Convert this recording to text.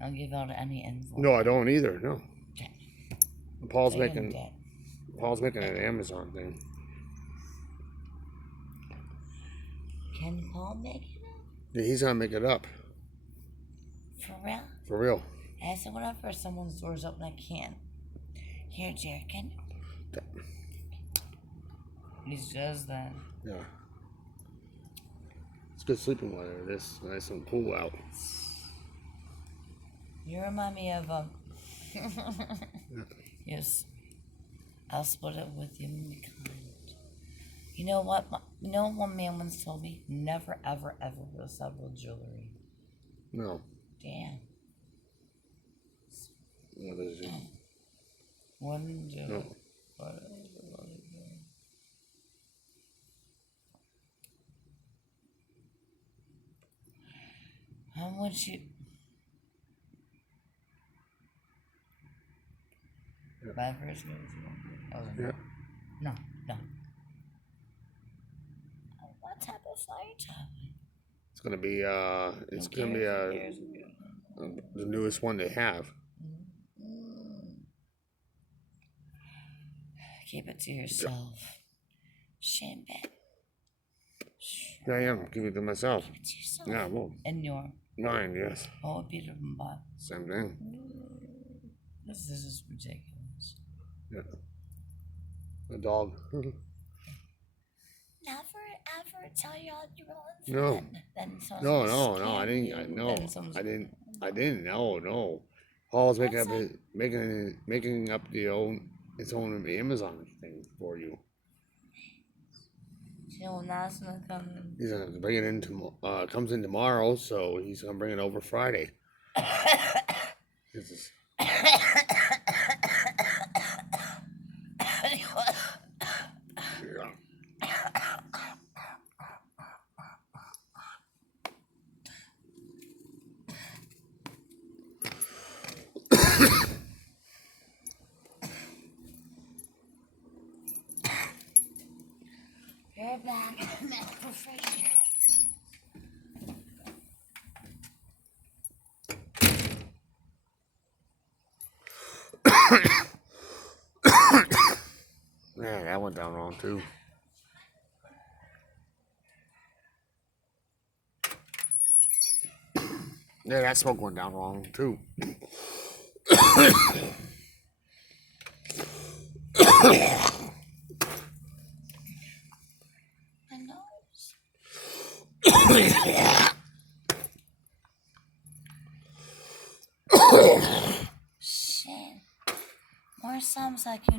I'll give out any info. No, I don't either. No. Okay. Paul's Take making an Amazon thing. Can Paul make it up? Yeah, he's gonna make it up. For real? For real. I said, whenever someone's door's open, I can't. Here, Jared, can you? He does that. Yeah. It's good sleeping weather. This nice and cool out. You remind me of Yeah. Yes. I'll split it with you in the kind. You know what? You know what one man once told me? Never, ever, ever resemble jewelry. No. Damn. What is it? Wouldn't do No. it. How much you? Yeah. My first name is Yeah. No. What type of fire topic? It's gonna be the newest one they have. Keep it to yourself. Champagne. Yeah, I am. Give it to myself. Keep it to yourself. Yeah, well, And your. mine, yes. What would be the but? Same thing. This is ridiculous. Yeah. A dog. Never ever tell your own No. friend. Then No. I didn't. No. Paul's making up its own Amazon thing for you. So now it's gonna come. He's gonna bring it in comes in tomorrow, so he's gonna bring it over Friday. This is, You're back. I'm afraid. yeah, that went down wrong too. Yeah, that smoke went down wrong too. My nose. Shit. More sounds like you.